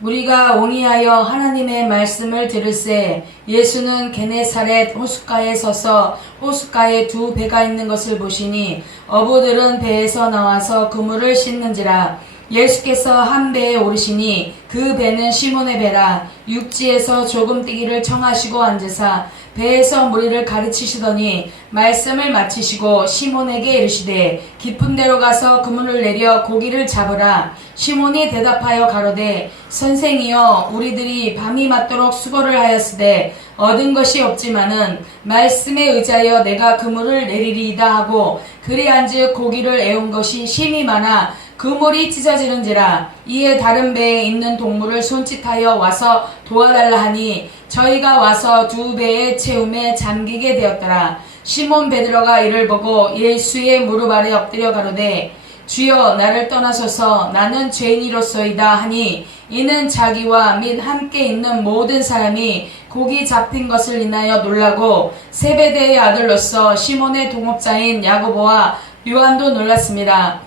우리가 옹이하여 하나님의 말씀을 들을새 예수는 게네사렛 호숫가에 서서 호숫가에 두 배가 있는 것을 보시니 어부들은 배에서 나와서 그물을 씻는지라. 예수께서 한 배에 오르시니 그 배는 시몬의 배라. 육지에서 조금 뛰기를 청하시고 앉으사 배에서 무리를 가르치시더니 말씀을 마치시고 시몬에게 이르시되 깊은 데로 가서 그물을 내려 고기를 잡으라. 시몬이 대답하여 가로되 선생이여 우리들이 밤이 맞도록 수고를 하였으되 얻은 것이 없지만은 말씀에 의지하여 내가 그물을 내리리이다 하고 그리한즉 고기를 애운 것이 심히 많아 그물이 찢어지는지라. 이에 다른 배에 있는 동물을 손짓하여 와서 도와달라 하니 저희가 와서 두 배의 채움에 잠기게 되었더라. 시몬 베드로가 이를 보고 예수의 무릎 아래 엎드려 가로되 주여 나를 떠나소서 나는 죄인이로소이다 하니 이는 자기와 및 함께 있는 모든 사람이 고기 잡힌 것을 인하여 놀라고 세베대의 아들로서 시몬의 동업자인 야고보와 요한도 놀랐습니다.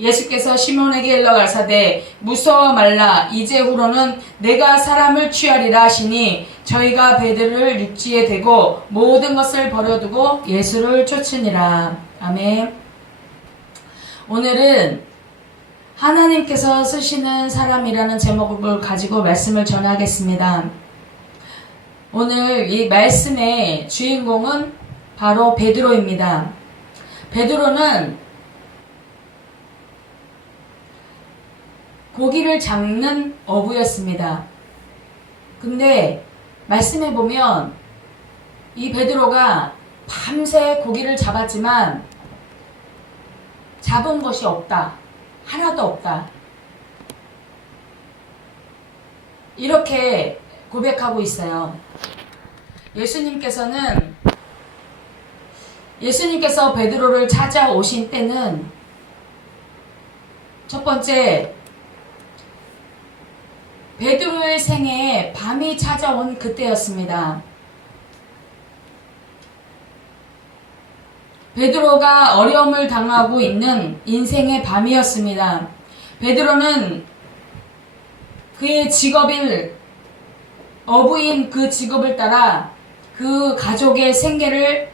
예수께서 시몬에게 일러 가라사대 무서워 말라. 이제후로는 내가 사람을 취하리라 하시니 저희가 배들을 육지에 대고 모든 것을 버려두고 예수를 쫓으니라. 아멘. 오늘은 하나님께서 쓰시는 사람이라는 제목을 가지고 말씀을 전하겠습니다. 오늘 이 말씀의 주인공은 바로 베드로입니다. 베드로는 고기를 잡는 어부였습니다. 근데 말씀해 보면 이 베드로가 밤새 고기를 잡았지만 잡은 것이 없다. 하나도 없다. 이렇게 고백하고 있어요. 예수님께서 베드로를 찾아오신 때는 첫 번째 베드로의 생애에 밤이 찾아온 그때였습니다. 베드로가 어려움을 당하고 있는 인생의 밤이었습니다. 베드로는 그의 직업인 어부인 그 직업을 따라 그 가족의 생계를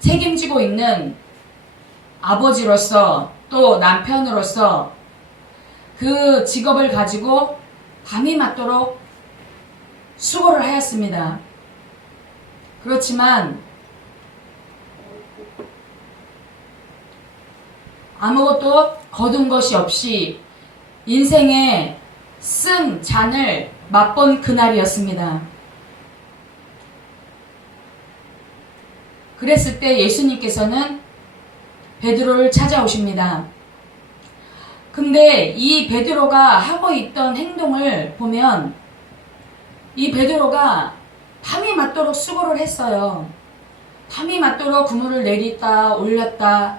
책임지고 있는 아버지로서 또 남편으로서 그 직업을 가지고 밤이 맞도록 수고를 하였습니다. 그렇지만 아무것도 거둔 것이 없이 인생의 쓴 잔을 맛본 그날이었습니다. 그랬을 때 예수님께서는 베드로를 찾아오십니다. 근데 이 베드로가 하고 있던 행동을 보면 이 베드로가 밤이 맞도록 수고를 했어요. 밤이 맞도록 그물을 내렸다 올렸다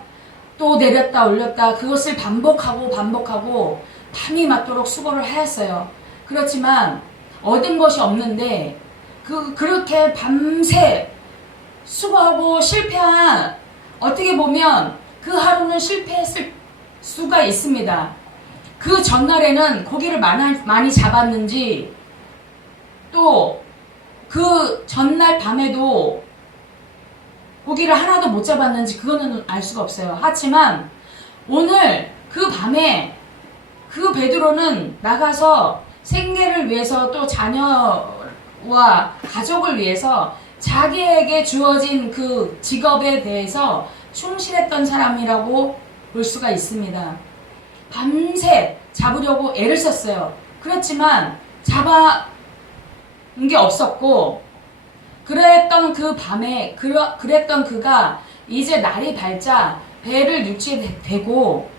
또 내렸다 올렸다 그것을 반복하고 밤이 맞도록 수고를 하였어요. 그렇지만 얻은 것이 없는데 그렇게 밤새 수고하고 실패한 어떻게 보면 그 하루는 실패했을 수가 있습니다. 그 전날에는 고기를 많이 잡았는지 또 그 전날 밤에도 고기를 하나도 못 잡았는지 그거는 알 수가 없어요. 하지만 오늘 그 밤에 그 베드로는 나가서 생계를 위해서 또 자녀와 가족을 위해서 자기에게 주어진 그 직업에 대해서 충실했던 사람이라고 볼 수가 있습니다. 밤새 잡으려고 애를 썼어요. 그렇지만 잡은 게 없었고 그랬던 그 밤에 그랬던 그가 이제 날이 밝자 배를 육지에 대고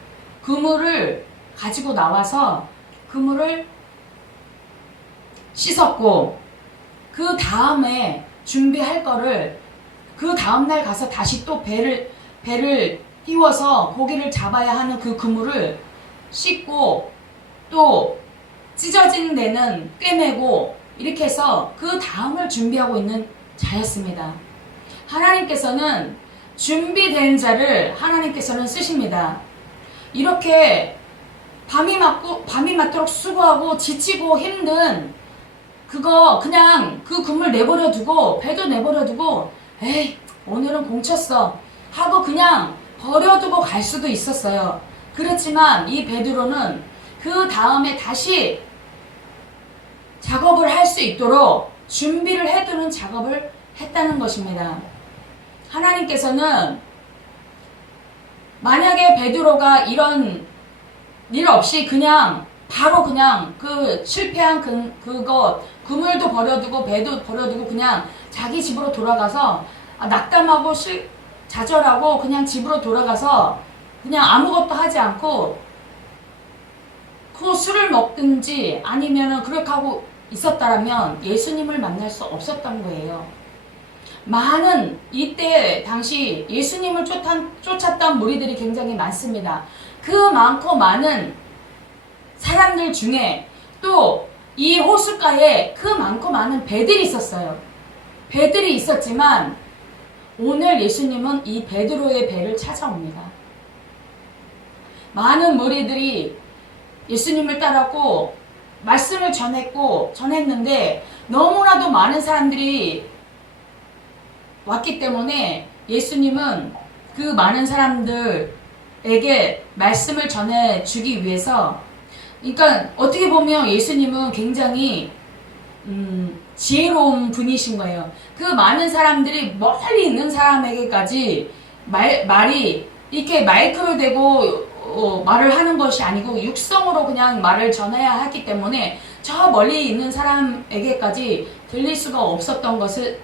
그물을 가지고 나와서 그물을 씻었고 그 다음에 준비할 거를 그 다음날 가서 다시 또 배를 띄워서 고기를 잡아야 하는 그 그물을 씻고 또 찢어진 데는 꿰매고 이렇게 해서 그 다음을 준비하고 있는 자였습니다. 하나님께서는 준비된 자를 하나님께서는 쓰십니다. 이렇게 밤이 맞도록 수고하고 지치고 힘든 그거 그냥 그 그물 내버려 두고 배도 내버려 두고 에이 오늘은 공쳤어 하고 그냥 버려두고 갈 수도 있었어요. 그렇지만 이 베드로는 그 다음에 다시 작업을 할 수 있도록 준비를 해두는 작업을 했다는 것입니다. 하나님께서는 만약에 베드로가 이런 일 없이 그냥 바로 그냥 그 실패한 그거 그물도 버려두고 배도 버려두고 그냥 자기 집으로 돌아가서 낙담하고 좌절하고 그냥 집으로 돌아가서 그냥 아무것도 하지 않고 그 술을 먹든지 아니면은 그렇게 하고 있었다라면 예수님을 만날 수 없었던 거예요. 많은 이때 당시 예수님을 쫓았던 무리들이 굉장히 많습니다. 그 많고 많은 사람들 중에 또 이 호숫가에 그 많고 많은 배들이 있었어요. 배들이 있었지만 오늘 예수님은 이 베드로의 배를 찾아옵니다. 많은 무리들이 예수님을 따랐고 말씀을 전했는데 너무나도 많은 사람들이 왔기 때문에 예수님은 그 많은 사람들에게 말씀을 전해주기 위해서 그러니까 어떻게 보면 예수님은 굉장히 지혜로운 분이신 거예요. 그 많은 사람들이 멀리 있는 사람에게까지 말이 이렇게 마이크로 대고 말을 하는 것이 아니고 육성으로 그냥 말을 전해야 하기 때문에 저 멀리 있는 사람에게까지 들릴 수가 없었던 것을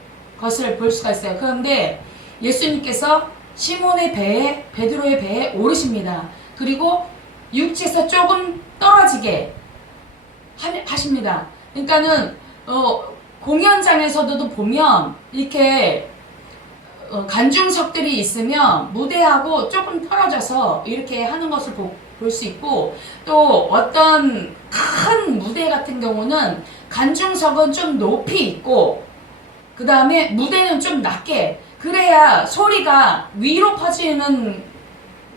볼 수가 있어요. 그런데 예수님께서 시몬의 배에 베드로의 배에 오르십니다. 그리고 육지에서 조금 떨어지게 하십니다. 그러니까는 공연장에서도 보면 이렇게 관중석들이 있으면 무대하고 조금 떨어져서 이렇게 하는 것을 볼 수 있고 또 어떤 큰 무대 같은 경우는 관중석은 좀 높이 있고 그 다음에 무대는 좀 낮게 그래야 소리가 위로 퍼지는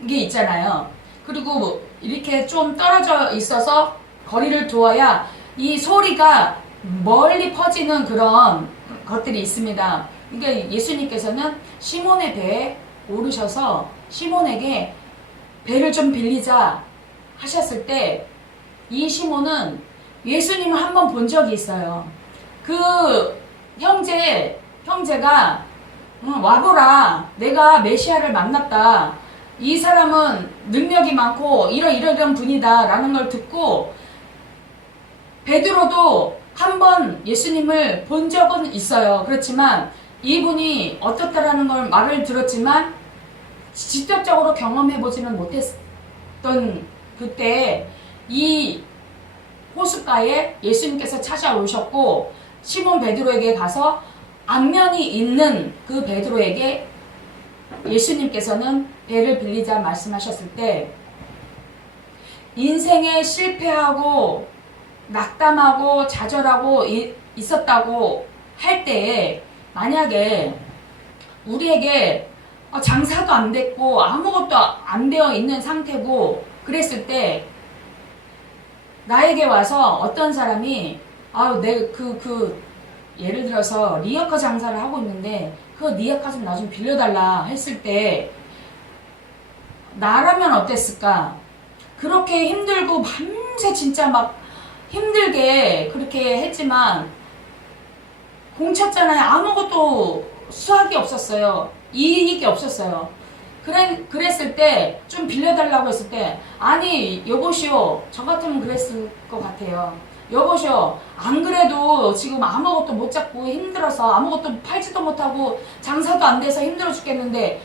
게 있잖아요. 그리고 이렇게 좀 떨어져 있어서 거리를 두어야 이 소리가 멀리 퍼지는 그런 것들이 있습니다. 그러니까 예수님께서는 시몬의 배에 오르셔서 시몬에게 배를 좀 빌리자 하셨을 때 이 시몬은 예수님을 한번 본 적이 있어요. 그 형제가 와보라 내가 메시아를 만났다. 이 사람은 능력이 많고 이런 분이다 라는 걸 듣고 베드로도 한번 예수님을 본 적은 있어요. 그렇지만 이분이 어떻다라는 걸 말을 들었지만 직접적으로 경험해보지는 못했던 그때 이 호숫가에 예수님께서 찾아오셨고 시몬 베드로에게 가서 안면이 있는 그 베드로에게 예수님께서는 배를 빌리자 말씀하셨을 때 인생에 실패하고 낙담하고 좌절하고 있었다고 할 때에 만약에 우리에게 장사도 안 됐고 아무것도 안 되어 있는 상태고 그랬을 때 나에게 와서 어떤 사람이 예를 들어서 리어카 장사를 하고 있는데 그 리어카 좀 나 좀 빌려달라 했을 때 나라면 어땠을까? 그렇게 힘들고 밤새 진짜 막 힘들게 그렇게 했지만 공쳤잖아요. 아무것도 수확이 없었어요. 이익이 없었어요. 그랬을 때 좀 빌려달라고 했을 때 아니 여보시오 저 같으면 그랬을 것 같아요. 여보시오 안 그래도 지금 아무것도 못 잡고 힘들어서 아무것도 팔지도 못하고 장사도 안 돼서 힘들어 죽겠는데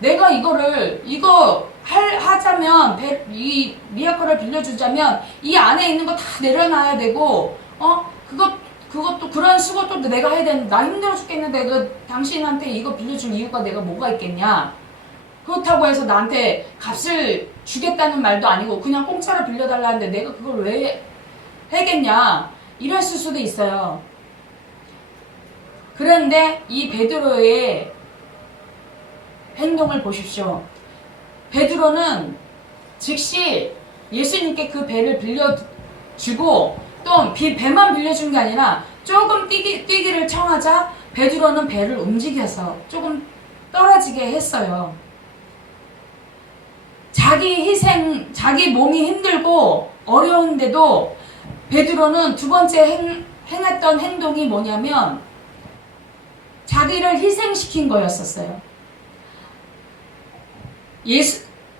내가 이거 하자면 이 리어커를 빌려주자면 이 안에 있는 거 다 내려놔야 되고 그것도 그런 수고도 내가 해야 되는데 나 힘들어 죽겠는데 당신한테 이거 빌려준 이유가 내가 뭐가 있겠냐. 그렇다고 해서 나한테 값을 주겠다는 말도 아니고 그냥 공짜로 빌려달라는데 내가 그걸 왜 해겠냐 이랬을 수도 있어요. 그런데 이 베드로의 행동을 보십시오. 베드로는 즉시 예수님께 그 배를 빌려주고 또 배만 빌려준 게 아니라 조금 뛰기를 청하자 베드로는 배를 움직여서 조금 떨어지게 했어요. 자기 희생, 자기 몸이 힘들고 어려운데도 베드로는 두 번째 행했던 행동이 뭐냐면 자기를 희생시킨 거였었어요.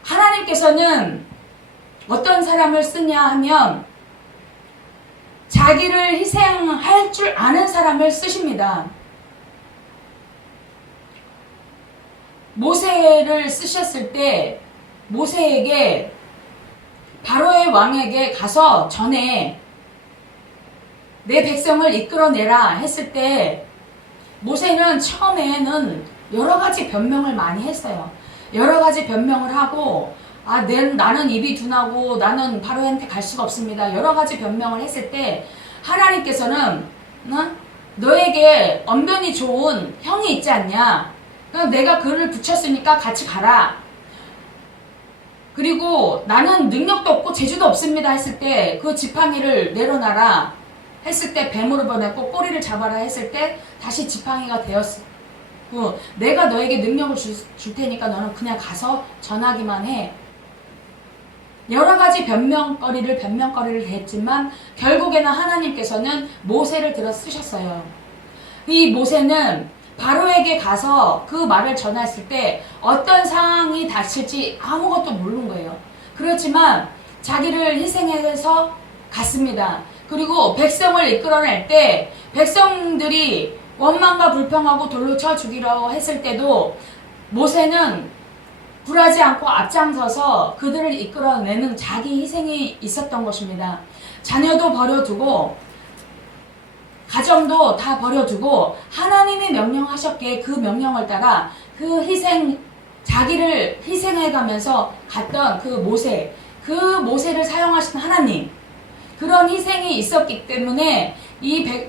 하나님께서는 어떤 사람을 쓰냐 하면 자기를 희생할 줄 아는 사람을 쓰십니다. 모세를 쓰셨을 때 모세에게 바로의 왕에게 가서 전에 내 백성을 이끌어내라 했을 때 모세는 처음에는 여러 가지 변명을 많이 했어요. 여러 가지 변명을 하고 나는 입이 둔하고 나는 바로한테 갈 수가 없습니다. 여러 가지 변명을 했을 때 하나님께서는 너에게 언변이 좋은 형이 있지 않냐? 내가 그를 붙였으니까 같이 가라. 그리고 나는 능력도 없고 재주도 없습니다 했을 때 그 지팡이를 내려놔라 했을 때 뱀으로 변했고 꼬리를 잡아라 했을 때 다시 지팡이가 되었고 내가 너에게 능력을 줄 테니까 너는 그냥 가서 전하기만 해. 여러 가지 변명거리를 했지만 결국에는 하나님께서는 모세를 들어 쓰셨어요. 이 모세는 바로에게 가서 그 말을 전했을 때 어떤 상황이 닥칠지 아무것도 모르는 거예요. 그렇지만 자기를 희생해서 갔습니다. 그리고 백성을 이끌어낼 때 백성들이 원망과 불평하고 돌로 쳐 죽이려고 했을 때도 모세는 굴하지 않고 앞장서서 그들을 이끌어내는 자기 희생이 있었던 것입니다. 자녀도 버려두고 가정도 다 버려두고 하나님이 명령하셨기에 그 명령을 따라 그 자기를 희생해가면서 갔던 그 모세를 사용하신 하나님, 그런 희생이 있었기 때문에 이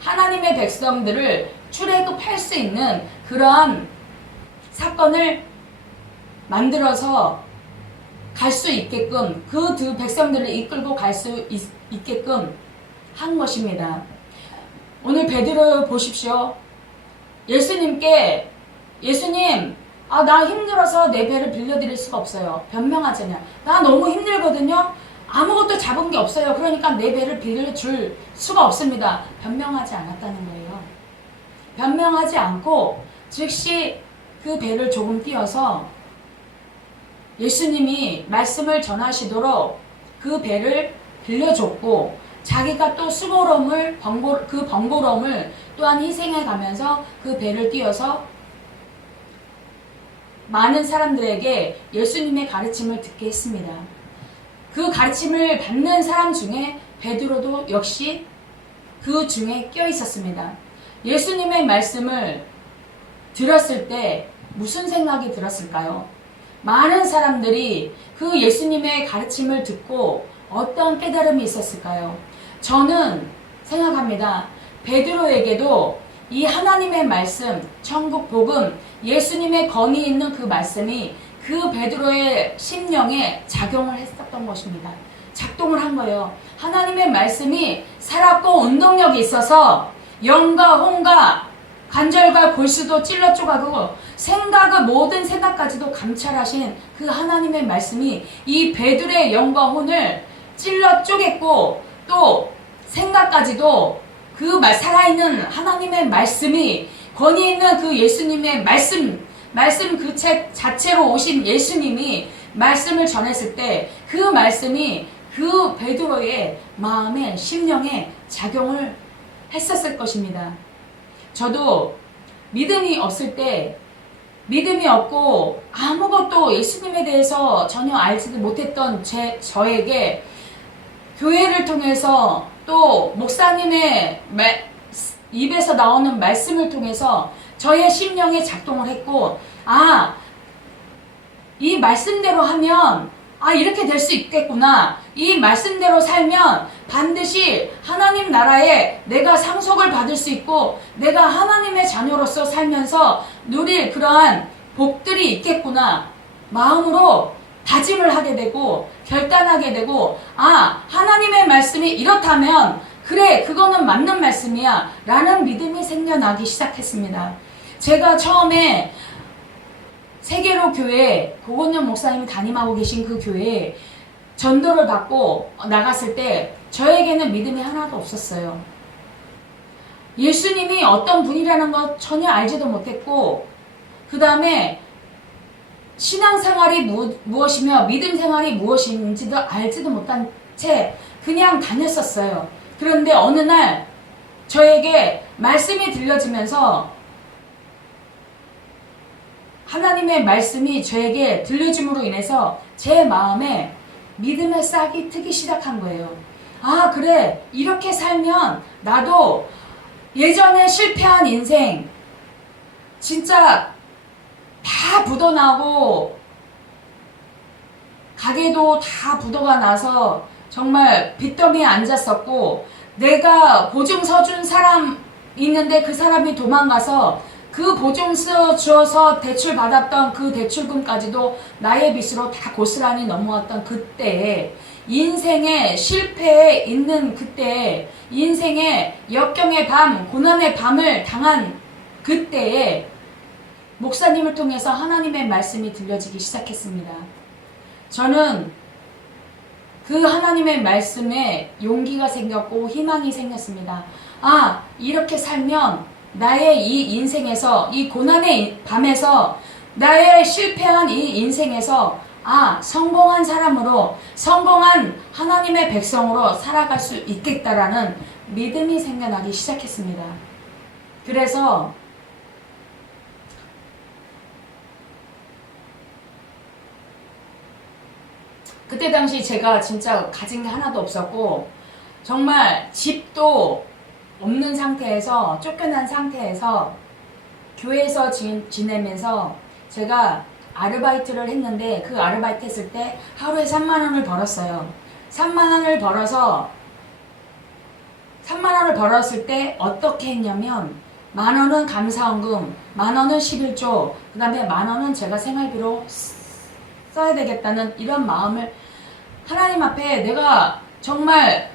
하나님의 백성들을 출애굽할 수 있는 그러한 사건을 만들어서 갈 수 있게끔 그 두 백성들을 이끌고 갈 수 있게끔 한 것입니다. 오늘 베드로 보십시오. 예수님 나 힘들어서 내 배를 빌려드릴 수가 없어요. 변명하잖아요. 나 너무 힘들거든요. 아무것도 잡은 게 없어요. 그러니까 내 배를 빌려줄 수가 없습니다. 변명하지 않았다는 거예요. 변명하지 않고 즉시 그 배를 조금 띄어서 예수님이 말씀을 전하시도록 그 배를 빌려줬고 자기가 또 그 번거로움을 또한 희생해 가면서 그 배를 띄어서 많은 사람들에게 예수님의 가르침을 듣게 했습니다. 그 가르침을 받는 사람 중에 베드로도 역시 그 중에 껴 있었습니다. 예수님의 말씀을 들었을 때 무슨 생각이 들었을까요? 많은 사람들이 그 예수님의 가르침을 듣고 어떤 깨달음이 있었을까요? 저는 생각합니다. 베드로에게도 이 하나님의 말씀, 천국 복음, 예수님의 권위 있는 그 말씀이 그 베드로의 심령에 작용을 했었던 것입니다. 작동을 한 거예요. 하나님의 말씀이 살았고 운동력이 있어서 영과 혼과 관절과 골수도 찔러 쪼가고 모든 생각까지도 감찰하신 그 하나님의 말씀이 이 베드로의 영과 혼을 찔러 쪼갰고 또 생각까지도 그 살아있는 하나님의 말씀이 권위 있는 그 예수님의 말씀 그 책 자체로 오신 예수님이 말씀을 전했을 때 그 말씀이 그 베드로의 마음에 심령에 작용을 했었을 것입니다. 저도 믿음이 없고 아무것도 예수님에 대해서 전혀 알지도 못했던 저에게 교회를 통해서 또 목사님의 입에서 나오는 말씀을 통해서 저의 심령에 작동을 했고 이 말씀대로 하면 이렇게 될 수 있겠구나. 이 말씀대로 살면 반드시 하나님 나라에 내가 상속을 받을 수 있고 내가 하나님의 자녀로서 살면서 누릴 그러한 복들이 있겠구나. 마음으로 다짐을 하게 되고 결단하게 되고, 아, 하나님의 말씀이 이렇다면 그래, 그거는 맞는 말씀이야 라는 믿음이 생겨나기 시작했습니다. 제가 처음에 세계로 교회, 고건영 목사님이 담임하고 계신 그 교회에 전도를 받고 나갔을 때 저에게는 믿음이 하나도 없었어요. 예수님이 어떤 분이라는 것 전혀 알지도 못했고, 그 다음에 신앙생활이 무엇이며 믿음 생활이 무엇인지도 알지도 못한 채 그냥 다녔었어요. 그런데 어느 날 저에게 말씀이 들려지면서, 하나님의 말씀이 저에게 들려짐으로 인해서 제 마음에 믿음의 싹이 트기 시작한 거예요. 아, 그래, 이렇게 살면 나도 예전에 실패한 인생 진짜 다 묻어나고 가게도 다 부도가 나서 정말 빚더미에 앉았었고, 내가 보증서 준 사람 있는데 그 사람이 도망가서 그 보증서 주어서 대출 받았던 그 대출금까지도 나의 빚으로 다 고스란히 넘어왔던 그때에, 인생의 실패에 있는 그때에, 인생의 역경의 밤, 고난의 밤을 당한 그때에 목사님을 통해서 하나님의 말씀이 들려지기 시작했습니다. 저는 그 하나님의 말씀에 용기가 생겼고 희망이 생겼습니다. 아, 이렇게 살면 나의 이 인생에서, 이 고난의 밤에서, 나의 실패한 이 인생에서, 아, 성공한 사람으로, 성공한 하나님의 백성으로 살아갈 수 있겠다라는 믿음이 생겨나기 시작했습니다. 그래서 그때 당시 제가 진짜 가진 게 하나도 없었고, 정말 집도 없는 상태에서, 쫓겨난 상태에서 교회에서 지내면서 제가 아르바이트를 했는데, 그 아르바이트 했을 때 하루에 3만원을 벌었어요. 3만원을 벌어서 3만원을 벌었을 때 어떻게 했냐면, 만원은 감사원금, 만원은 11조, 그 다음에 만원은 제가 생활비로 써야 되겠다는 이런 마음을 하나님 앞에, 내가 정말,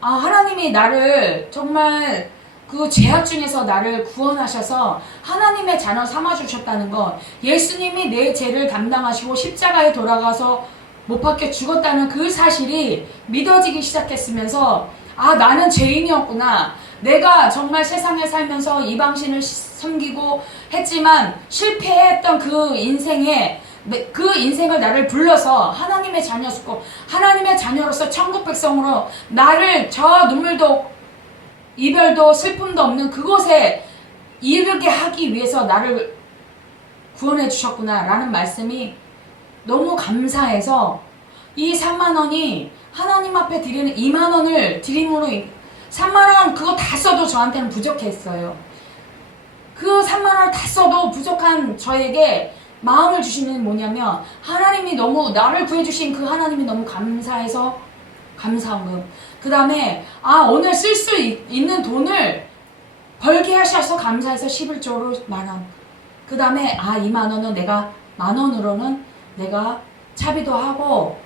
아, 하나님이 나를 정말 그 죄악 중에서 나를 구원하셔서 하나님의 자녀 삼아주셨다는 것, 예수님이 내 죄를 담당하시고 십자가에 돌아가서 못 박혀 죽었다는 그 사실이 믿어지기 시작했으면서, 아, 나는 죄인이었구나. 내가 정말 세상에 살면서 이방신을 섬기고 했지만 실패했던 그 인생에, 그 인생을 나를 불러서 하나님의 자녀였고, 하나님의 자녀로서 천국 백성으로 나를 저 눈물도 이별도 슬픔도 없는 그곳에 이르게 하기 위해서 나를 구원해 주셨구나 라는 말씀이 너무 감사해서, 이 3만원이 하나님 앞에 드리는 2만원을 드림으로, 3만원 그거 다 써도 저한테는 부족했어요. 그 3만원을 다 써도 부족한 저에게 마음을 주시는 뭐냐면, 하나님이 너무 나를 구해주신 그 하나님이 너무 감사해서 감사원금, 그 다음에 아, 오늘 쓸 수 있는 돈을 벌게 하셔서 감사해서 11조로 만원, 그 다음에 아, 2만원은 내가 만원으로는 내가 차비도 하고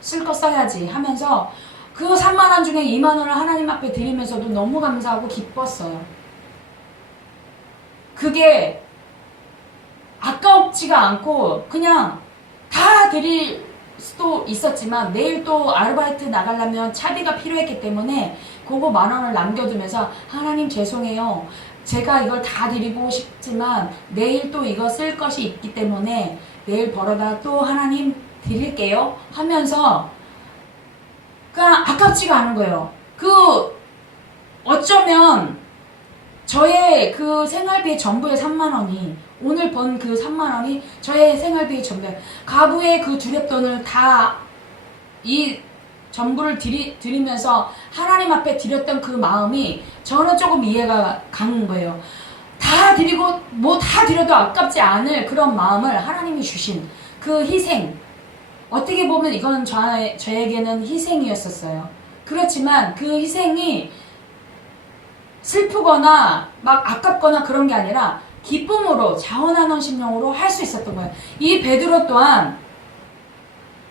쓸 거 써야지 하면서 그 3만원 중에 2만원을 하나님 앞에 드리면서도 너무 감사하고 기뻤어요. 그게 아까웠지가 않고 그냥 다 드릴 수도 있었지만, 내일 또 아르바이트 나가려면 차비가 필요했기 때문에 그거 만원을 남겨두면서, 하나님 죄송해요, 제가 이걸 다 드리고 싶지만 내일 또 이거 쓸 것이 있기 때문에 내일 벌어다 또 하나님 드릴게요 하면서 그냥 아깝지가 않은 거예요. 그 어쩌면 저의 그 생활비의 전부의 3만원이, 오늘 번 그 3만원이 저의 생활비의 전부예요. 가부의 그 두렵돈을 다 이 전부를 드리면서 하나님 앞에 드렸던 그 마음이 저는 조금 이해가 가는 거예요. 다 드리고 뭐 다 드려도 아깝지 않을 그런 마음을 하나님이 주신 그 희생, 어떻게 보면 이건 저에게는 희생이었었어요. 그렇지만 그 희생이 슬프거나 막 아깝거나 그런 게 아니라 기쁨으로, 자원하는 심령으로 할 수 있었던 거예요. 이 베드로 또한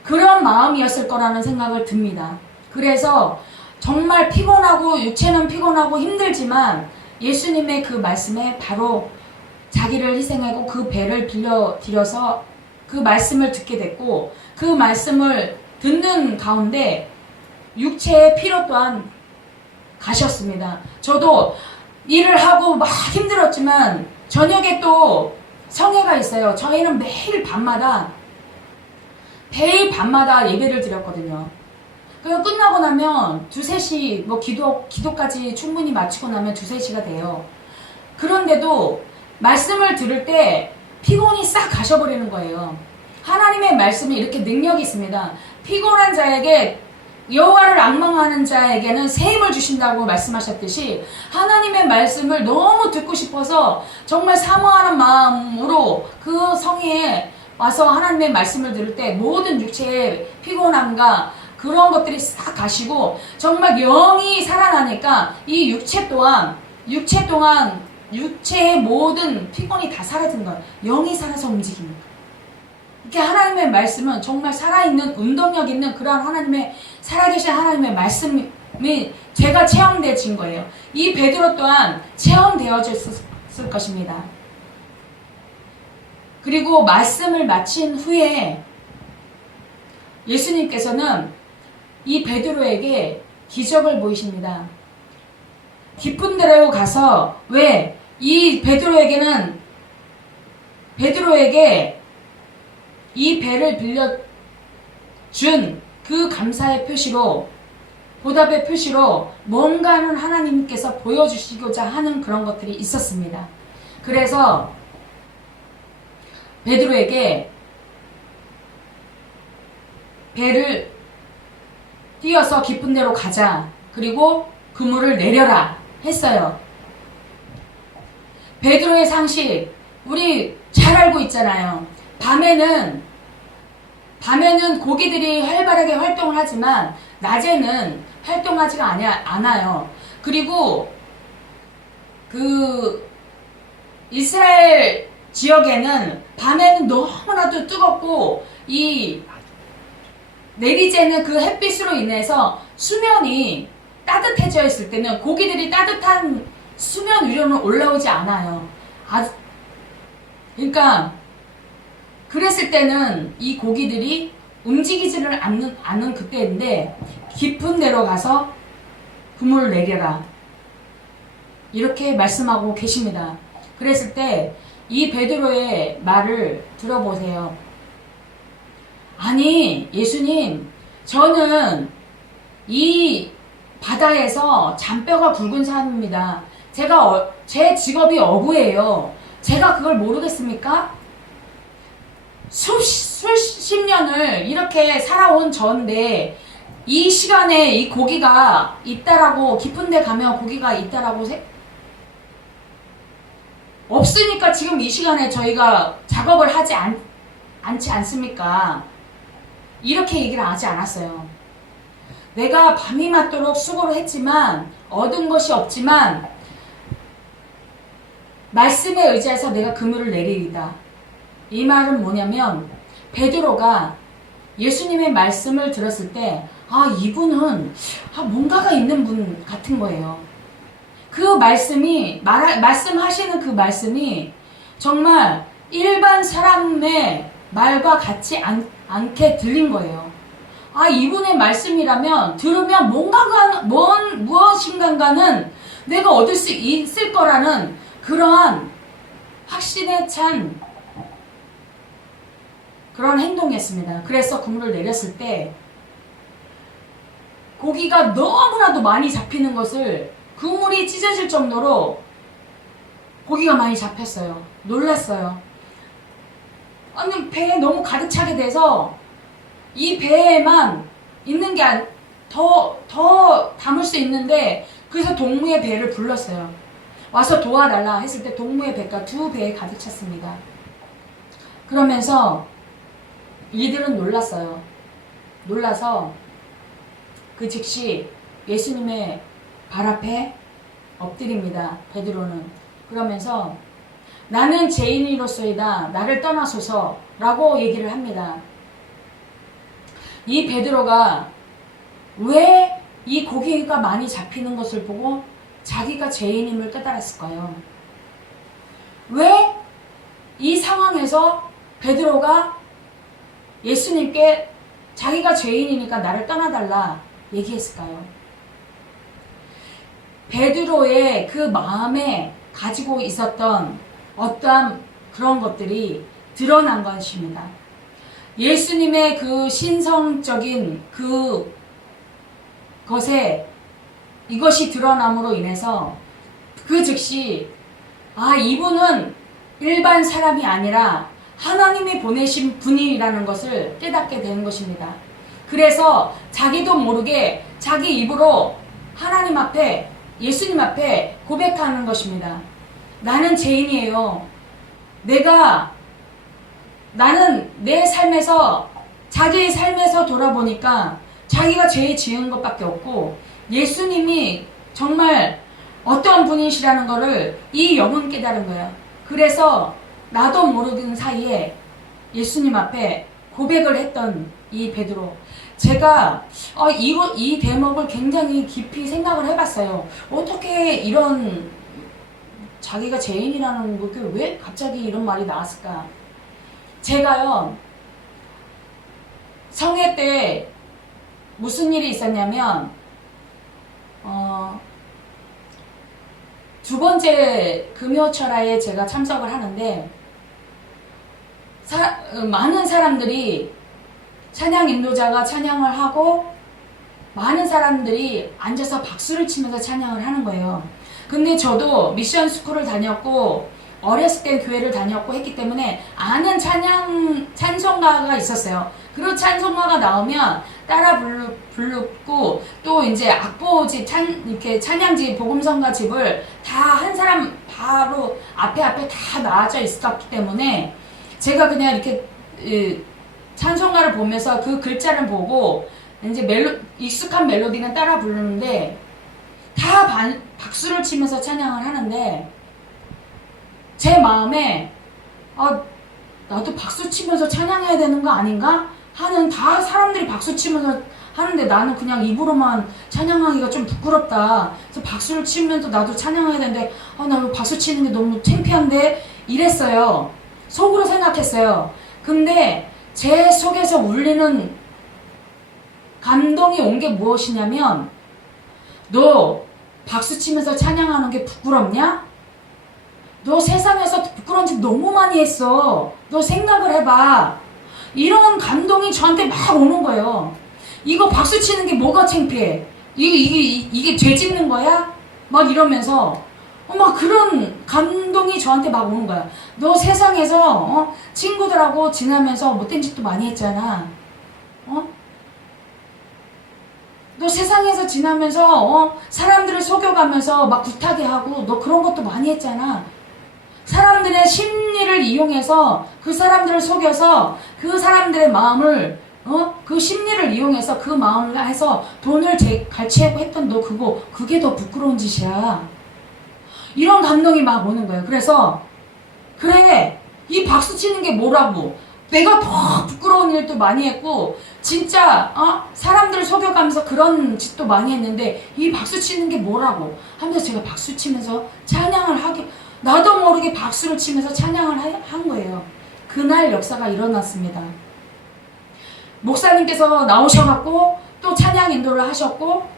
그런 마음이었을 거라는 생각을 듭니다. 그래서 정말 피곤하고 육체는 피곤하고 힘들지만 예수님의 그 말씀에 바로 자기를 희생하고 그 배를 빌려드려서 그 말씀을 듣게 됐고, 그 말씀을 듣는 가운데 육체의 피로 또한 가셨습니다. 저도 일을 하고 막 힘들었지만 저녁에 또 성회가 있어요. 저희는 매일 밤마다 예배를 드렸거든요. 그리고 끝나고 나면 2, 3시 뭐 기도까지 충분히 마치고 나면 2, 3시가 돼요. 그런데도 말씀을 들을 때 피곤이 싹 가셔버리는 거예요. 하나님의 말씀이 이렇게 능력이 있습니다. 피곤한 자에게, 여호와를 앙망하는 자에게는 새 힘을 주신다고 말씀하셨듯이 하나님의 말씀을 너무 듣고 싶어서 정말 사모하는 마음으로 그 성회에 와서 하나님의 말씀을 들을 때 모든 육체의 피곤함과 그런 것들이 싹 가시고 정말 영이 살아나니까 이 육체의 모든 피곤이 다 사라진 거예요. 영이 살아서 움직이니까. 이렇게 하나님의 말씀은 정말 살아있는, 운동력 있는 그런 하나님의, 살아계신 하나님의 말씀이 제가 체험되어진 거예요. 이 베드로 또한 체험되어졌을 것입니다. 그리고 말씀을 마친 후에 예수님께서는 이 베드로에게 기적을 보이십니다. 깊은 데로 가서, 왜? 이 베드로에게 이 배를 빌려준 그 감사의 표시로, 보답의 표시로 뭔가는 하나님께서 보여주시고자 하는 그런 것들이 있었습니다. 그래서 베드로에게 배를 띄어서 깊은 데로 가자, 그리고 그물을 내려라 했어요. 베드로의 상식 우리 잘 알고 있잖아요. 밤에는 고기들이 활발하게 활동을 하지만 낮에는 활동하지가 않아요. 그리고 그 이스라엘 지역에는 밤에는 너무나도 뜨겁고 이 내리쬐는 그 햇빛으로 인해서 수면이 따뜻해져 있을 때는 고기들이 따뜻한 수면 위로는 올라오지 않아요. 그러니까 그랬을 때는 이 고기들이 움직이지를 않는 그때인데 깊은 데로 가서 그물을 내려라 이렇게 말씀하고 계십니다. 그랬을 때 이 베드로의 말을 들어보세요. 아니 예수님, 저는 이 바다에서 잔뼈가 굵은 사람입니다. 제 직업이 어부예요. 제가 그걸 모르겠습니까? 수십 년을 이렇게 살아온 저인데 이 시간에 이 고기가 있다라고, 깊은 데 가면 고기가 있다라고 없으니까 지금 이 시간에 저희가 작업을 하지 않지 않습니까? 이렇게 얘기를 하지 않았어요. 내가 밤이 맞도록 수고를 했지만 얻은 것이 없지만 말씀에 의지해서 내가 그물을 내리리다. 이 말은 뭐냐면 베드로가 예수님의 말씀을 들었을 때 이분은 뭔가가 있는 분 같은 거예요. 그 말씀이 말씀하시는 그 말씀이 정말 일반 사람의 말과 같지 않게 들린 거예요. 이분의 말씀이라면 들으면 무엇인가는 내가 얻을 수 있을 거라는 그러한 확신에 찬 그런 행동이었습니다. 그래서 그물을 내렸을 때 고기가 너무나도 많이 잡히는 것을, 그물이 찢어질 정도로 고기가 많이 잡혔어요. 놀랐어요. 아니 배에 너무 가득 차게 돼서 이 배에만 있는 게 더 담을 수 있는데, 그래서 동무의 배를 불렀어요. 와서 도와달라 했을 때 동무의 배가 2배에 가득 찼습니다. 그러면서 이들은 놀랐어요. 놀라서 그 즉시 예수님의 발 앞에 엎드립니다. 베드로는. 그러면서 나는 죄인이로소이다. 나를 떠나소서 라고 얘기를 합니다. 이 베드로가 왜 이 고기가 많이 잡히는 것을 보고 자기가 죄인임을 깨달았을까요? 왜 이 상황에서 베드로가 예수님께 자기가 죄인이니까 나를 떠나달라 얘기했을까요? 베드로의 그 마음에 가지고 있었던 어떠한 그런 것들이 드러난 것입니다. 예수님의 그 신성적인 그 것에 이것이 드러남으로 인해서 그 즉시 이분은 일반 사람이 아니라 하나님이 보내신 분이라는 것을 깨닫게 되는 것입니다. 그래서 자기도 모르게 자기 입으로 하나님 앞에 예수님 앞에 고백하는 것입니다. 나는 죄인이에요. 나는 내 삶에서 자기의 삶에서 돌아보니까 자기가 죄 지은 것밖에 없고 예수님이 정말 어떤 분이시라는 것을 이 영은 깨달은 거야. 그래서 나도 모르는 사이에 예수님 앞에 고백을 했던 이 베드로. 제가 이 대목을 굉장히 깊이 생각을 해봤어요. 어떻게 이런 자기가 죄인이라는 게 왜 갑자기 이런 말이 나왔을까? 제가요 성회 때 무슨 일이 있었냐면 두 번째 금요철야에 제가 참석을 하는데 많은 사람들이 찬양 인도자가 찬양을 하고 많은 사람들이 앉아서 박수를 치면서 찬양을 하는 거예요. 근데 저도 미션 스쿨을 다녔고 어렸을 때 교회를 다녔고 했기 때문에 아는 찬송가가 있었어요. 그리고 찬송가가 나오면 따라 부르고 또 이제 악보집 이렇게 찬양집 복음성가 집을 다 한 사람 바로 앞에 다 나와져 있었기 때문에 제가 그냥 이렇게 찬송가를 보면서 그 글자를 보고 이제 익숙한 멜로디는 따라 부르는데 다 박수를 치면서 찬양을 하는데 제 마음에 나도 박수 치면서 찬양해야 되는 거 아닌가? 하는 다 사람들이 박수 치면서 하는데 나는 그냥 입으로만 찬양하기가 좀 부끄럽다. 그래서 박수를 치면서 나도 찬양해야 되는데 나 박수 치는 게 너무 창피한데 이랬어요. 속으로 생각했어요. 근데 제 속에서 울리는 감동이 온 게 무엇이냐면 너 박수 치면서 찬양하는 게 부끄럽냐? 너 세상에서 부끄러운 짓 너무 많이 했어. 너 생각을 해봐. 이런 감동이 저한테 막 오는 거예요. 이거 박수 치는 게 뭐가 창피해? 이게 죄 짓는 거야? 막 이러면서 막 그런 감동이 저한테 막 오는 거야. 너 세상에서 친구들하고 지나면서 못된 짓도 많이 했잖아. 너 세상에서 지나면서 사람들을 속여가면서 막 굿하게 하고 너 그런 것도 많이 했잖아. 사람들의 심리를 이용해서 그 사람들을 속여서 그 사람들의 마음을 그 심리를 이용해서 그 마음을 해서 돈을 갈취하고 했던 너 그게 더 부끄러운 짓이야. 이런 감동이 막 오는 거예요. 그래서 그래 이 박수 치는 게 뭐라고? 내가 더 부끄러운 일도 많이 했고 진짜 사람들을 속여가면서 그런 짓도 많이 했는데 이 박수 치는 게 뭐라고 하면서 제가 박수 치면서 찬양을 나도 모르게 박수를 치면서 찬양을 한 거예요. 그날 역사가 일어났습니다. 목사님께서 나오셔갖고 또 찬양 인도를 하셨고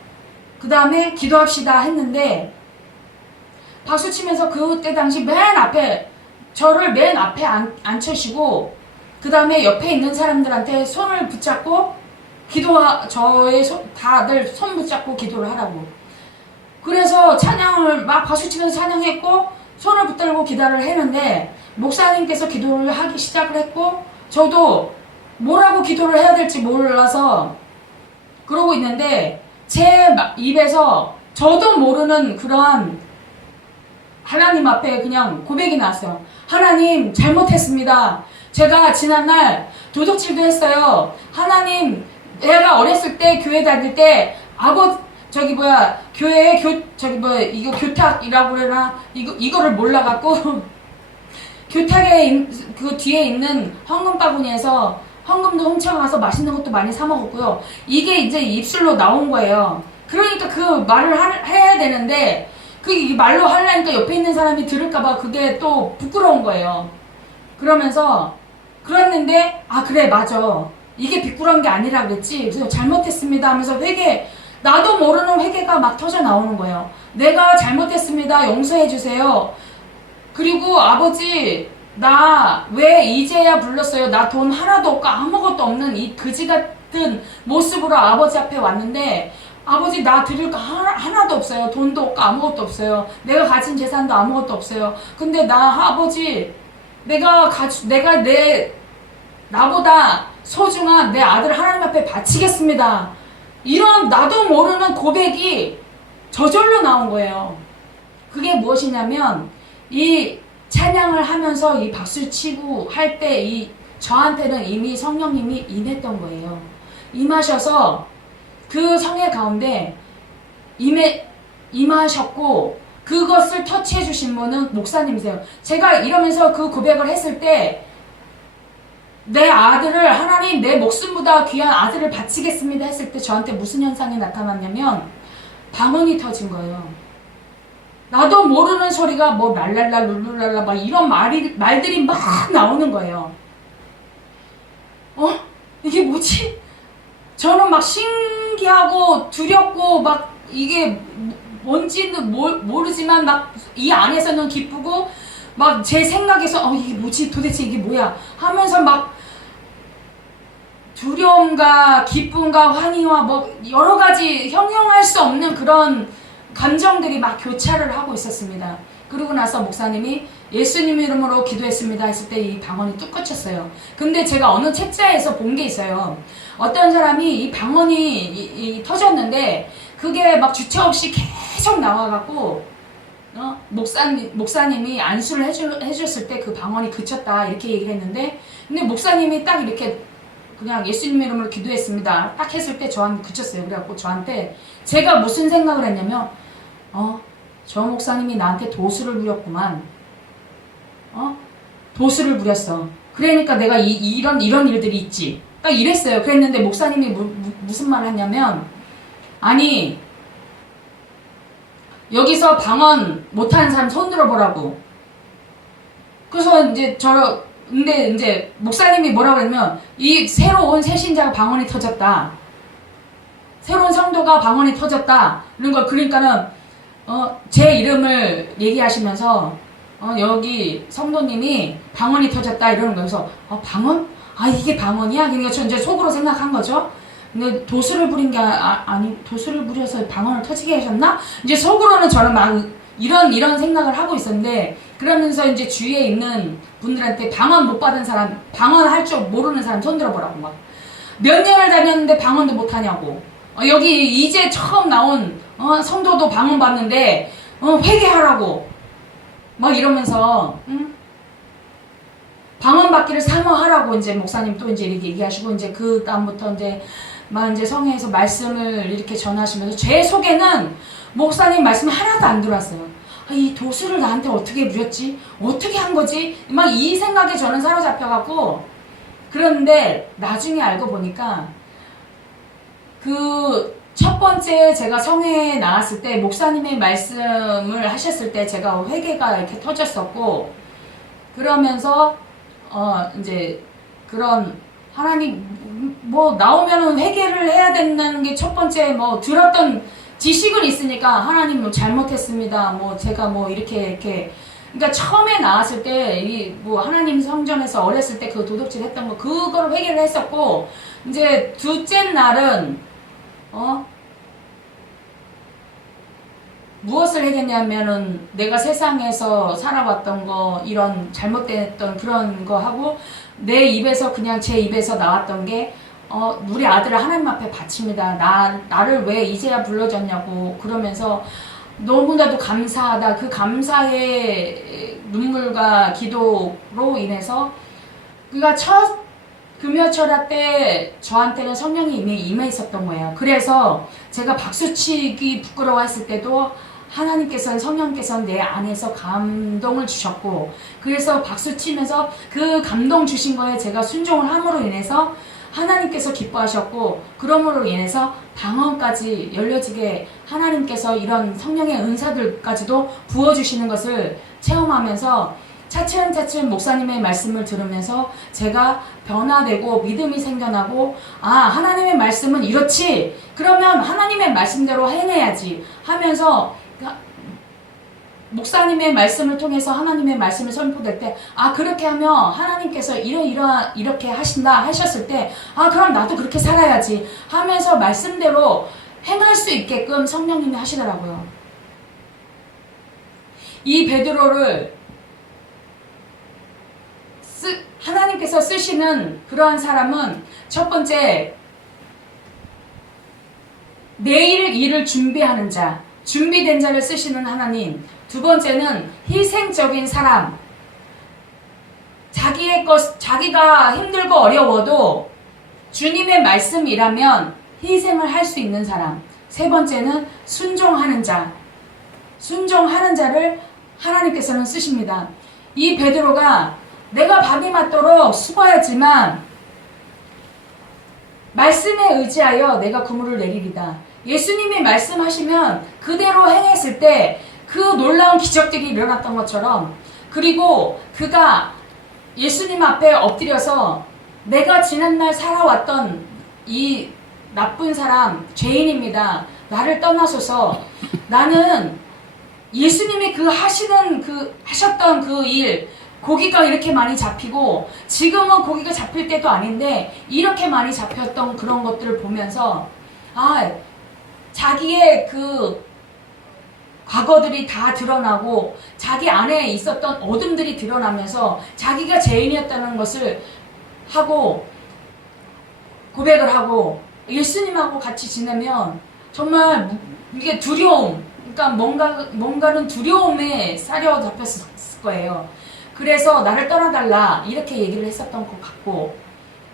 그 다음에 기도합시다 했는데 박수 치면서 그때 당시 저를 맨 앞에 앉히시고 그 다음에 옆에 있는 사람들한테 손을 붙잡고 다들 손 붙잡고 기도를 하라고. 그래서 찬양을 막 박수 치면서 찬양했고 손을 붙들고 기도를 했는데 목사님께서 기도를 하기 시작을 했고 저도 뭐라고 기도를 해야 될지 몰라서 그러고 있는데 제 입에서 저도 모르는 그러한 하나님 앞에 그냥 고백이 나왔어요. 하나님 잘못했습니다. 제가 지난날 도둑질도 했어요. 하나님 내가 어렸을 때 교회 다닐 때 교회에 이거 교탁이라고 그러나 이거를 몰라갖고 교탁에 그 뒤에 있는 황금 바구니에서 헌금도 훔쳐가서 맛있는 것도 많이 사 먹었고요. 이게 이제 입술로 나온 거예요. 그러니까 그 말을 해야 되는데 그 말로 하려니까 옆에 있는 사람이 들을까봐 그게 또 부끄러운 거예요. 그러면서 그랬는데 아 그래 맞아 이게 부끄러운 게 아니라 그랬지. 그래서 잘못했습니다 하면서 나도 모르는 회개가 막 터져 나오는 거예요. 내가 잘못했습니다. 용서해 주세요. 그리고 아버지 나 왜 이제야 불렀어요? 나 돈 하나도 없고 아무것도 없는 이 그지 같은 모습으로 아버지 앞에 왔는데 아버지 나 드릴 거 하나도 없어요. 돈도 없고 아무것도 없어요. 내가 가진 재산도 아무것도 없어요. 근데 아버지 나보다 소중한 내 아들 하나님 앞에 바치겠습니다. 이런 나도 모르는 고백이 저절로 나온 거예요. 그게 무엇이냐면 이 찬양을 하면서 이 박수 치고 할 때 저한테는 이미 성령님이 임했던 거예요. 임하셔서 그 성회 가운데 임하셨고 그것을 터치해 주신 분은 목사님이세요. 제가 이러면서 그 고백을 했을 때 내 아들을 하나님 내 목숨보다 귀한 아들을 바치겠습니다 했을 때 저한테 무슨 현상이 나타났냐면 방언이 터진 거예요. 나도 모르는 소리가 뭐 랄랄라 룰루랄라 막 이런 말들이 막 나오는 거예요. 이게 뭐지? 저는 막 신기하고 두렵고 막 이게 뭔지는 모르지만 막 이 안에서는 기쁘고 막 제 생각에서 이게 뭐지 도대체 이게 뭐야 하면서 막 두려움과 기쁨과 환희와 뭐 여러 가지 형용할 수 없는 그런 감정들이 막 교차를 하고 있었습니다. 그러고 나서 목사님이 예수님 이름으로 기도했습니다 했을 때 이 방언이 뚝 꺼쳤어요. 근데 제가 어느 책자에서 본 게 있어요. 어떤 사람이 이 방언이 터졌는데 그게 막 주체 없이 계속 나와갖고 목사님이 안수를 해주셨을 때 그 방언이 그쳤다 이렇게 얘기를 했는데 근데 목사님이 딱 이렇게 그냥 예수님 이름으로 기도했습니다 딱 했을 때 저한테 그쳤어요. 그래갖고 저한테 제가 무슨 생각을 했냐면 저 목사님이 나한테 도수를 부렸구만. 도수를 부렸어. 그러니까 내가 이런 일들이 있지. 딱 이랬어요. 그랬는데 목사님이 무슨 말을 했냐면 아니 여기서 방언 못하는 사람 손 들어보라고. 그래서 근데 이제 목사님이 뭐라고 그러냐면 이 새로운 새 신자가 방언이 터졌다. 새로운 성도가 방언이 터졌다. 이런 걸 그러니까는 제 이름을 얘기하시면서 여기 성도님이 방언이 터졌다 이러는 거예요. 그래서 방언? 이게 방언이야? 그러니까 저 이제 속으로 생각한 거죠. 근데 도수를 부린 게 아니 도수를 부려서 방언을 터지게 하셨나? 이제 속으로는 저는 막 이런 생각을 하고 있었는데 그러면서 이제 주위에 있는 분들한테 방언 못 받은 사람, 방언 할 줄 모르는 사람 손 들어보라고 막 몇 년을 다녔는데 방언도 못 하냐고. 여기 이제 처음 나온 성도도 방언 받는데 회개하라고 막 이러면서 방언 받기를 사모하라고 이제 목사님 또 이제 이렇게 얘기하시고 이제 그 다음부터 이제 성회에서 말씀을 이렇게 전하시면서 제 속에는 목사님 말씀 하나도 안 들어왔어요. 이 도수를 나한테 어떻게 부렸지? 어떻게 한 거지? 막 이 생각에 저는 사로잡혀갖고 그런데 나중에 알고 보니까 그 첫 번째 제가 성회에 나왔을 때 목사님의 말씀을 하셨을 때 제가 회개가 이렇게 터졌었고 그러면서 이제 그런 하나님 뭐 나오면은 회개를 해야 된다는 게 첫 번째 뭐 들었던 지식은 있으니까 하나님 뭐 잘못했습니다. 뭐 제가 뭐 이렇게 그러니까 처음에 나왔을 때 이 뭐 하나님 성전에서 어렸을 때 그 도둑질 했던 거 그거를 회개를 했었고 이제 둘째 날은 무엇을 해겠냐면은 내가 세상에서 살아왔던 거 이런 잘못됐던 그런 거 하고 내 입에서 그냥 제 입에서 나왔던 게 우리 아들을 하나님 앞에 바칩니다. 나를 왜 이제야 불러줬냐고 그러면서 너무나도 감사하다. 그 감사의 눈물과 기도로 인해서 그가 첫 금요철야 때 저한테는 성령이 이미 임해 있었던 거예요. 그래서 제가 박수치기 부끄러워했을 때도 하나님께서는 성령께서는 내 안에서 감동을 주셨고 그래서 박수 치면서 그 감동 주신 거에 제가 순종을 함으로 인해서 하나님께서 기뻐하셨고 그러므로 인해서 방언까지 열려지게 하나님께서 이런 성령의 은사들까지도 부어주시는 것을 체험하면서 차츰차츰 목사님의 말씀을 들으면서 제가 변화되고 믿음이 생겨나고 아 하나님의 말씀은 이렇지 그러면 하나님의 말씀대로 행해야지 하면서 목사님의 말씀을 통해서 하나님의 말씀을 선포될 때 아 그렇게 하면 하나님께서 이렇게 하신다 하셨을 때 아 그럼 나도 그렇게 살아야지 하면서 말씀대로 행할 수 있게끔 성령님이 하시더라고요. 이 베드로를 하나님께서 쓰시는 그러한 사람은 첫 번째 내일 일을 준비하는 자 준비된 자를 쓰시는 하나님 두 번째는 희생적인 사람 자기가 힘들고 어려워도 주님의 말씀이라면 희생을 할 수 있는 사람 세 번째는 순종하는 자 순종하는 자를 하나님께서는 쓰십니다. 이 베드로가 내가 밥이 맞도록 수고하였지만 말씀에 의지하여 내가 그물을 내리리다. 예수님이 말씀하시면 그대로 행했을 때 그 놀라운 기적들이 일어났던 것처럼 그리고 그가 예수님 앞에 엎드려서 내가 지난날 살아왔던 이 나쁜 사람 죄인입니다. 나를 떠나소서 나는 예수님이 하셨던 그 일 고기가 이렇게 많이 잡히고 지금은 고기가 잡힐 때도 아닌데 이렇게 많이 잡혔던 그런 것들을 보면서 아 자기의 그 과거들이 다 드러나고 자기 안에 있었던 어둠들이 드러나면서 자기가 죄인이었다는 것을 하고 고백을 하고 예수님하고 같이 지내면 정말 이게 두려움 그러니까 뭔가는 두려움에 사로잡혔을 거예요. 그래서 나를 떠나달라 이렇게 얘기를 했었던 것 같고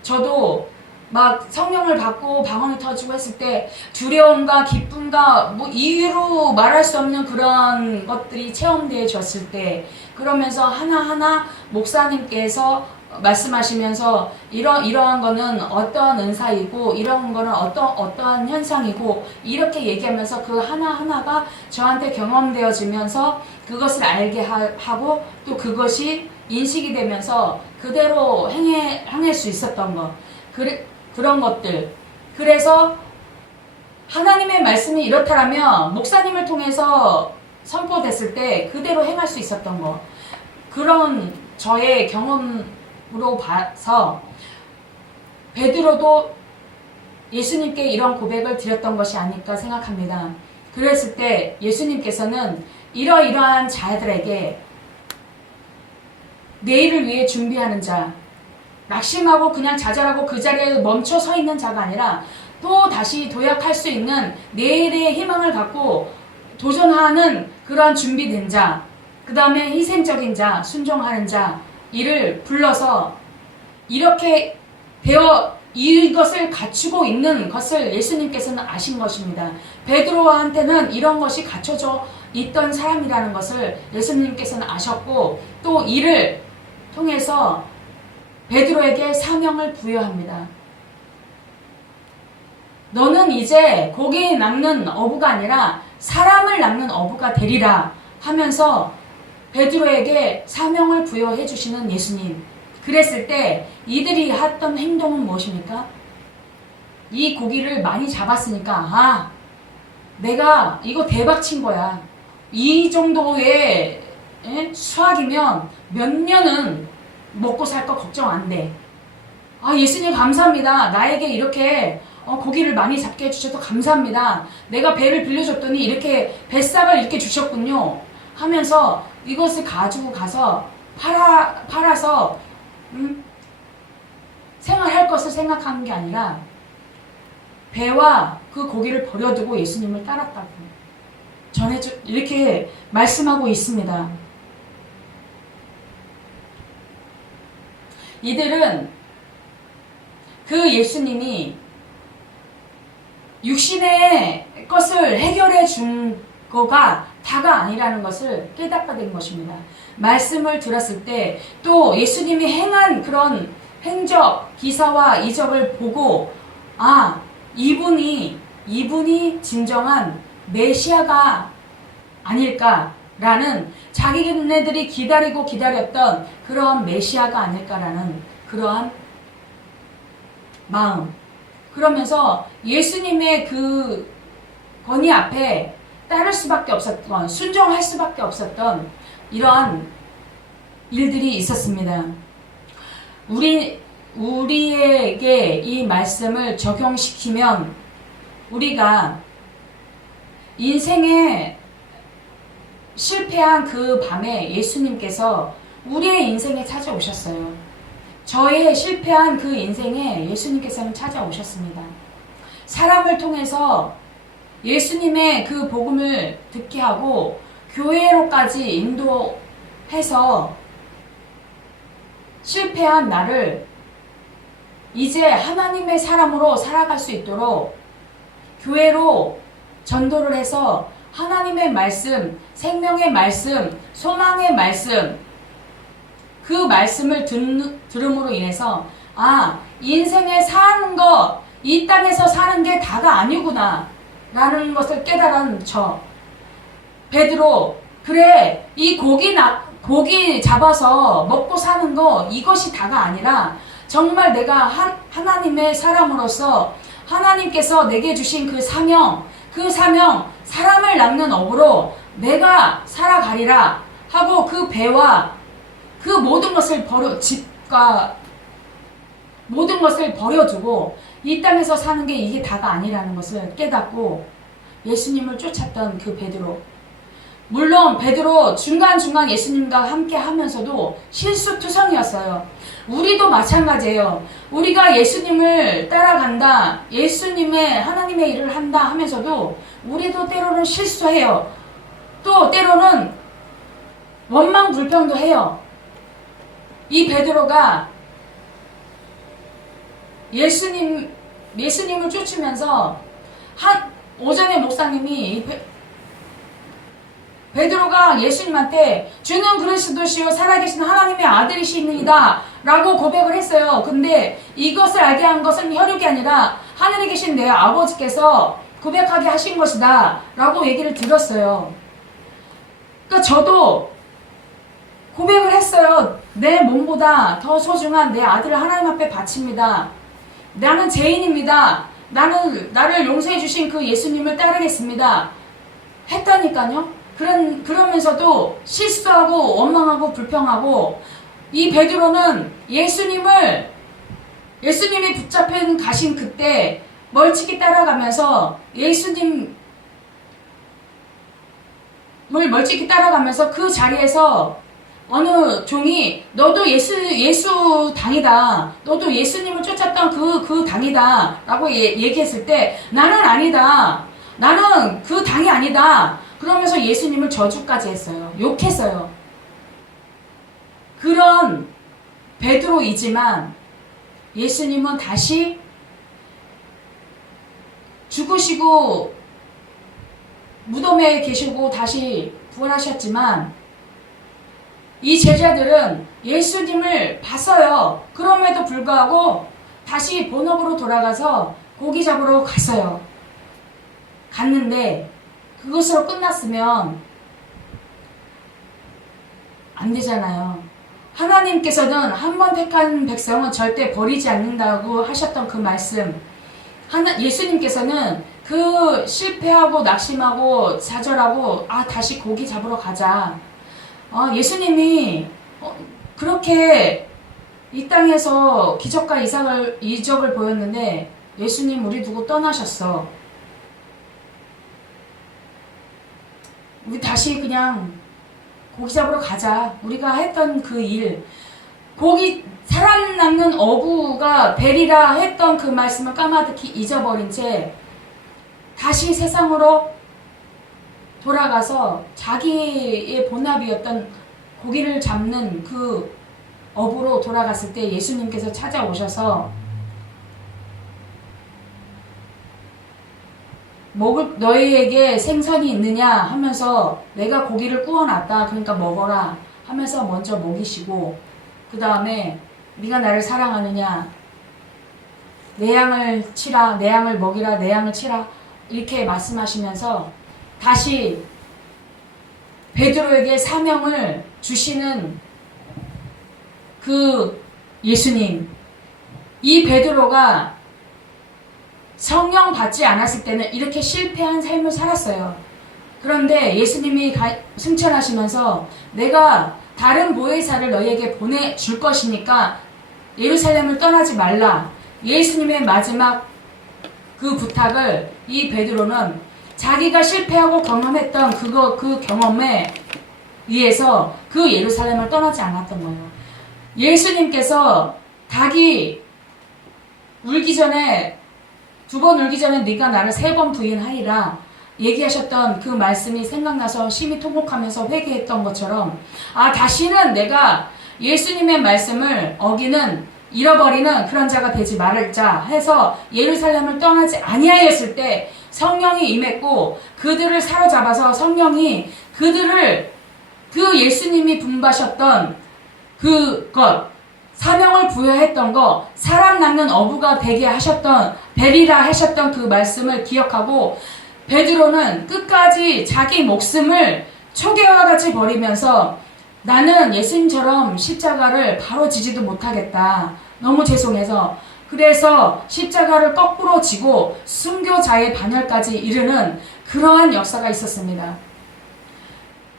저도 막 성령을 받고 방언이 터지고 했을 때 두려움과 기쁨과 뭐 이유로 말할 수 없는 그런 것들이 체험되어졌을 때 그러면서 하나하나 목사님께서 말씀하시면서 이러한 거는 어떠한 은사이고 이런 거는 어떠한 현상이고 이렇게 얘기하면서 그 하나하나가 저한테 경험되어지면서 그것을 알게 하고 또 그것이 인식이 되면서 그대로 행할 수 있었던 것 그런 것들 그래서 하나님의 말씀이 이렇다라면 목사님을 통해서 선포됐을 때 그대로 행할 수 있었던 것 그런 저의 경험으로 봐서 베드로도 예수님께 이런 고백을 드렸던 것이 아닐까 생각합니다. 그랬을 때 예수님께서는 이러이러한 자들에게 내일을 위해 준비하는 자 낙심하고 그냥 좌절하고 그 자리에 멈춰 서 있는 자가 아니라 또 다시 도약할 수 있는 내일의 희망을 갖고 도전하는 그러한 준비된 자 그 다음에 희생적인 자, 순종하는 자 이를 불러서 이렇게 이것을 갖추고 있는 것을 예수님께서는 아신 것입니다. 베드로한테는 이런 것이 갖춰져 있던 사람이라는 것을 예수님께서는 아셨고 또 이를 통해서 베드로에게 사명을 부여합니다. 너는 이제 고기 낚는 어부가 아니라 사람을 낚는 어부가 되리라 하면서 베드로에게 사명을 부여해 주시는 예수님. 그랬을 때 이들이 했던 행동은 무엇입니까? 이 고기를 많이 잡았으니까 내가 이거 대박 친 거야. 이 정도의 수확이면 몇 년은 먹고 살 거 걱정 안 돼. 예수님 감사합니다. 나에게 이렇게 고기를 많이 잡게 해주셔서 감사합니다. 내가 배를 빌려줬더니 이렇게 뱃삭을 이렇게 주셨군요. 하면서 이것을 가지고 가서 팔아서 생활할 것을 생각하는 게 아니라 배와 그 고기를 버려두고 예수님을 따랐다고 이렇게 말씀하고 있습니다. 이들은 그 예수님이 육신의 것을 해결해 준 거가 다가 아니라는 것을 깨닫게 된 것입니다. 말씀을 들었을 때 또 예수님이 행한 그런 행적, 기사와 이적을 보고 아, 이분이 진정한 메시아가 아닐까라는 자기네들이 기다리고 기다렸던 그러한 메시아가 아닐까라는 그러한 마음. 그러면서 예수님의 그 권위 앞에 따를 수밖에 없었던, 순종할 수밖에 없었던 이러한 일들이 있었습니다. 우리에게 이 말씀을 적용시키면 우리가 인생에 실패한 그 밤에 예수님께서 우리의 인생에 찾아오셨어요. 저의 실패한 그 인생에 예수님께서는 찾아오셨습니다. 사람을 통해서 예수님의 그 복음을 듣게 하고 교회로까지 인도해서 실패한 나를 이제 하나님의 사람으로 살아갈 수 있도록 교회로 전도를 해서 하나님의 말씀, 생명의 말씀, 소망의 말씀, 그 말씀을 들음으로 인해서 아, 인생에 사는 거, 이 땅에서 사는 게 다가 아니구나 라는 것을 깨달은 저 베드로, 그래, 이 고기 잡아서 먹고 사는 거 이것이 다가 아니라 정말 내가 하나님의 사람으로서 하나님께서 내게 주신 그 사명 사람을 낚는 업으로 내가 살아가리라 하고 그 배와 그 모든 것을 집과 모든 것을 버려두고 이 땅에서 사는 게 이게 다가 아니라는 것을 깨닫고 예수님을 쫓았던 그 베드로. 물론 베드로 중간중간 예수님과 함께 하면서도 실수투성이었어요. 우리도 마찬가지예요. 우리가 예수님을 따라간다, 예수님의 하나님의 일을 한다 하면서도 우리도 때로는 실수해요. 또 때로는 원망불평도 해요. 이 베드로가 예수님을 쫓으면서 오전에 목사님이 베드로가 예수님한테 주는 그리스도시요 살아계신 하나님의 아들이시니이다 라고 고백을 했어요. 근데 이것을 알게 한 것은 혈육이 아니라 하늘에 계신 내 아버지께서 고백하게 하신 것이다 라고 얘기를 들었어요. 그러니까 저도 고백을 했어요. 내 몸보다 더 소중한 내 아들을 하나님 앞에 바칩니다. 나는 죄인입니다. 나를 용서해 주신 그 예수님을 따르겠습니다. 했다니까요. 그러면서도 실수하고 원망하고 불평하고 이 베드로는 예수님이 붙잡힌 가신 그때 멀찍이 따라가면서 예수님을 멀찍이 따라가면서 그 자리에서 어느 종이 너도 예수 당이다. 너도 예수님을 쫓았던 그 당이다. 라고 얘기했을 때 나는 아니다. 나는 그 당이 아니다. 그러면서 예수님을 저주까지 했어요. 욕했어요. 그런 베드로이지만 예수님은 다시 죽으시고 무덤에 계시고 다시 부활하셨지만 이 제자들은 예수님을 봤어요. 그럼에도 불구하고 다시 본업으로 돌아가서 고기 잡으러 갔는데 그것으로 끝났으면 안 되잖아요. 하나님께서는 한 번 택한 백성은 절대 버리지 않는다고 하셨던 그 말씀, 예수님께서는 그 실패하고 낙심하고 좌절하고 다시 고기 잡으러 가자. 예수님이 그렇게 이 땅에서 기적과 이적을 보였는데 예수님 우리 두고 떠나셨어. 우리 다시 그냥 고기 잡으러 가자. 우리가 했던 그 일, 사람 낚는 어부가 베리라 했던 그 말씀을 까마득히 잊어버린 채 다시 세상으로 돌아가서 자기의 본업이었던 고기를 잡는 그 업으로 돌아갔을 때 예수님께서 찾아오셔서 너희에게 생선이 있느냐 하면서 내가 고기를 구워놨다 그러니까 먹어라 하면서 먼저 먹이시고, 그 다음에 네가 나를 사랑하느냐, 내 양을 치라, 내 양을 먹이라, 내 양을 치라 이렇게 말씀하시면서 다시 베드로에게 사명을 주시는 그 예수님. 이 베드로가 성령 받지 않았을 때는 이렇게 실패한 삶을 살았어요. 그런데 예수님이 승천하시면서 내가 다른 보혜사를 너희에게 보내줄 것이니까 예루살렘을 떠나지 말라. 예수님의 마지막 그 부탁을 이 베드로는 자기가 실패하고 경험했던 그 경험에 의해서 그 예루살렘을 떠나지 않았던 거예요. 예수님께서 닭이 울기 전에, 2번 울기 전에 네가 나를 3번 부인하리라 얘기하셨던 그 말씀이 생각나서 심히 통곡하면서 회개했던 것처럼, 다시는 내가 예수님의 말씀을 잃어버리는 그런 자가 되지 말자 해서 예루살렘을 떠나지 아니하였을 때 성령이 임했고, 그들을 사로잡아서 성령이 그들을 그 예수님이 분바셨던 그것, 사명을 부여했던 것, 사람 낳는 어부가 되게 되리라 하셨던 그 말씀을 기억하고, 베드로는 끝까지 자기 목숨을 초계와 같이 버리면서 나는 예수님처럼 십자가를 바로 지지도 못하겠다. 너무 죄송해서. 그래서 십자가를 거꾸로 지고 순교자의 반열까지 이르는 그러한 역사가 있었습니다.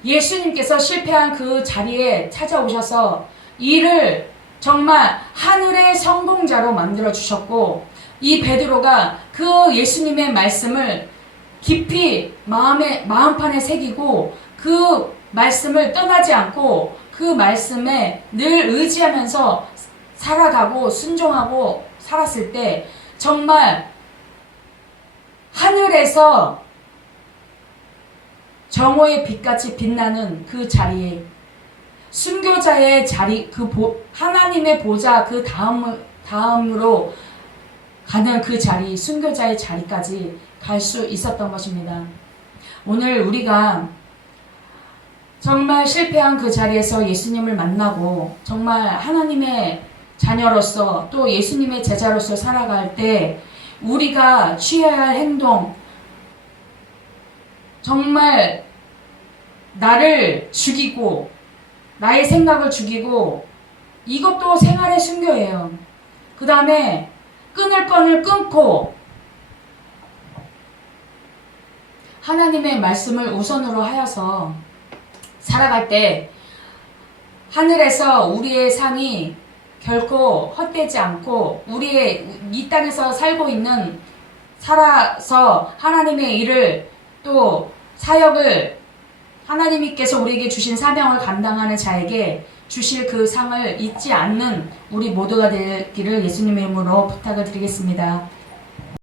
예수님께서 실패한 그 자리에 찾아오셔서 이를 정말 하늘의 성공자로 만들어 주셨고, 이 베드로가 그 예수님의 말씀을 깊이 마음판에 새기고 그 말씀을 떠나지 않고 그 말씀에 늘 의지하면서 살아가고 순종하고 살았을 때 정말 하늘에서 정오의 빛같이 빛나는 그 자리에, 순교자의 자리, 하나님의 보좌 그 다음으로 가는 그 자리, 순교자의 자리까지 갈 수 있었던 것입니다. 오늘 우리가 정말 실패한 그 자리에서 예수님을 만나고 정말 하나님의 자녀로서 또 예수님의 제자로서 살아갈 때 우리가 취해야 할 행동, 정말 나를 죽이고 나의 생각을 죽이고, 이것도 생활의 순교예요. 그 다음에 끊을 건을 끊고 하나님의 말씀을 우선으로 하여서 살아갈 때 하늘에서 우리의 삶이 결코 헛되지 않고 우리의 이 땅에서 살아서 하나님의 일을 또 사역을, 하나님께서 우리에게 주신 사명을 감당하는 자에게 주실 그 상을 잊지 않는 우리 모두가 되기를 예수님의 이름으로 부탁을 드리겠습니다.